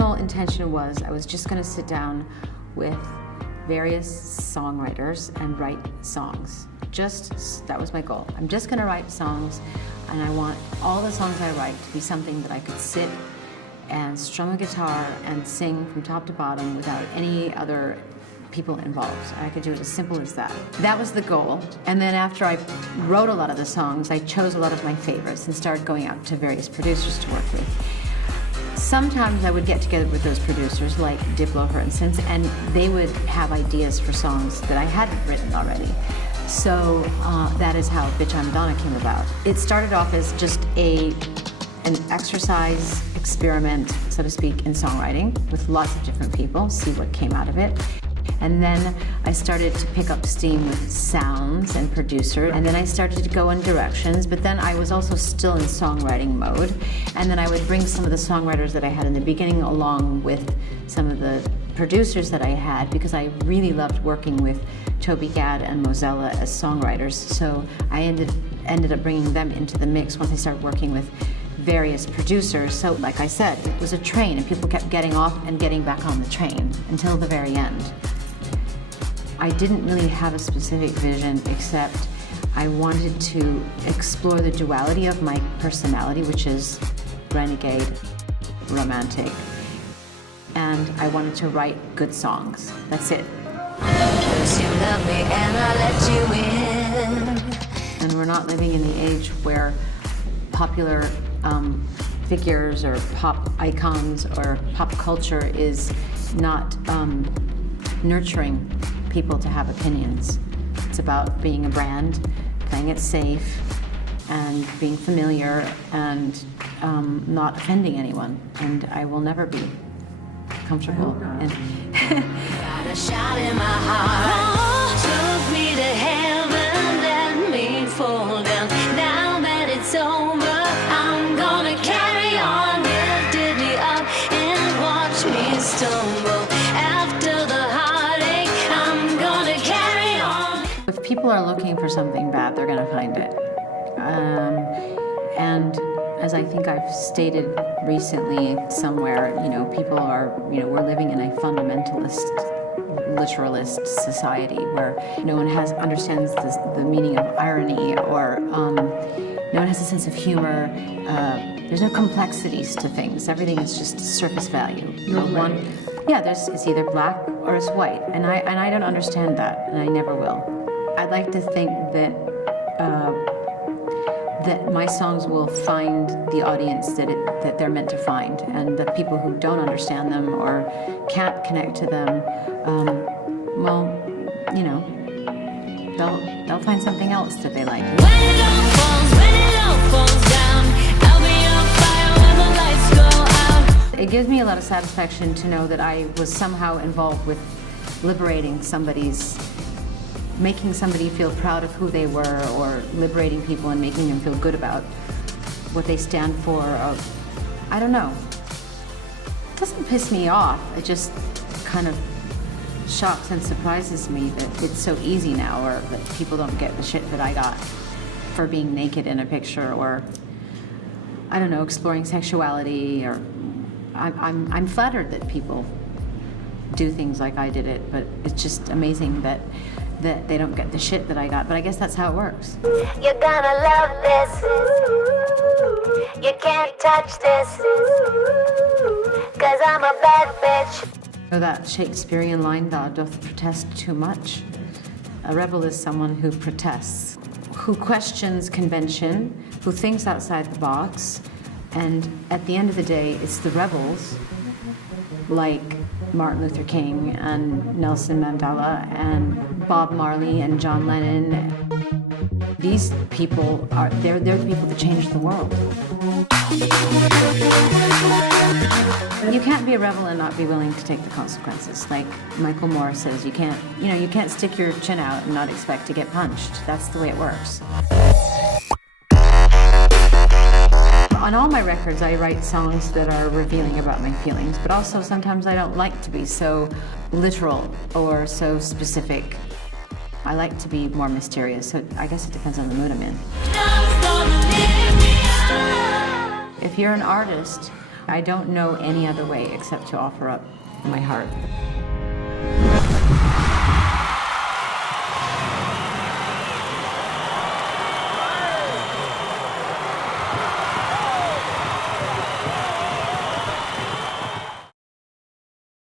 original intention was I was just going to sit down with various songwriters and write songs. That was my goal. I'm just going to write songs, and I want all the songs I write to be something that I could sit and strum a guitar and sing from top to bottom without any other people involved. I could do it as simple as that. That was the goal. And then after I wrote a lot of the songs, I chose a lot of my favorites and started going out to various producers to work with. Sometimes I would get together with those producers, like Diplo, for instance, and they would have ideas for songs that I hadn't written already. So that is how Bitch I'm Madonna came about. It started off as just an exercise experiment, so to speak, in songwriting with lots of different people, see what came out of it. And then I started to pick up steam with sounds and producers, and then I started to go in directions, but then I was also still in songwriting mode. And then I would bring some of the songwriters that I had in the beginning along with some of the producers that I had, because I really loved working with Toby Gad and Mozella as songwriters. So I ended up bringing them into the mix once I started working with various producers. So like I said, it was a train, and people kept getting off and getting back on the train until the very end. I didn't really have a specific vision, except I wanted to explore the duality of my personality, which is renegade, romantic, and I wanted to write good songs. That's it. You love me and I let you in. And we're not living in the age where popular figures or pop icons or pop culture is not nurturing people to have opinions. It's about being a brand, playing it safe, and being familiar, and not offending anyone. And I will never be comfortable. And Got a shot in my heart, took me to heaven, let me fall down. Now that it's over, I'm gonna carry on. Lifted me up and watch me stumble. After the heartache, I'm gonna carry on. if people are looking for something bad, they're gonna find it. And as I think I've stated recently somewhere, people are, we're living in a fundamentalist, literalist society where no one understands the meaning of irony, or no one has a sense of humor. There's no complexities to things. Everything is just surface value. It's either black or it's white, and I don't understand that, and I never will. I'd like to think that that my songs will find the audience that they're meant to find, and the people who don't understand them or can't connect to them, they'll find something else that they like. When it all falls down, I'll be on fire when the lights go out. It gives me a lot of satisfaction to know that I was somehow involved with liberating making somebody feel proud of who they were, or liberating people and making them feel good about what they stand for. I don't know. It doesn't piss me off. It just kind of shocks and surprises me that it's so easy now, or that people don't get the shit that I got for being naked in a picture, or I don't know, exploring sexuality, or I'm flattered that people do things like I did it, but it's just amazing that they don't get the shit that I got. But I guess that's how it works. You're gonna love this. You can't touch this. 'Cause I'm a bad bitch. That Shakespearean line, "Thou doth protest too much." A rebel is someone who protests, who questions convention, who thinks outside the box. And at the end of the day, it's the rebels, like Martin Luther King and Nelson Mandela and Bob Marley and John Lennon. These people they're the people that changed the world. You can't be a rebel and not be willing to take the consequences. Like Michael Moore says, you can't stick your chin out and not expect to get punched. That's the way it works. On all my records, I write songs that are revealing about my feelings, but also sometimes I don't like to be so literal or so specific. I like to be more mysterious, so I guess it depends on the mood I'm in. If you're an artist, I don't know any other way except to offer up my heart.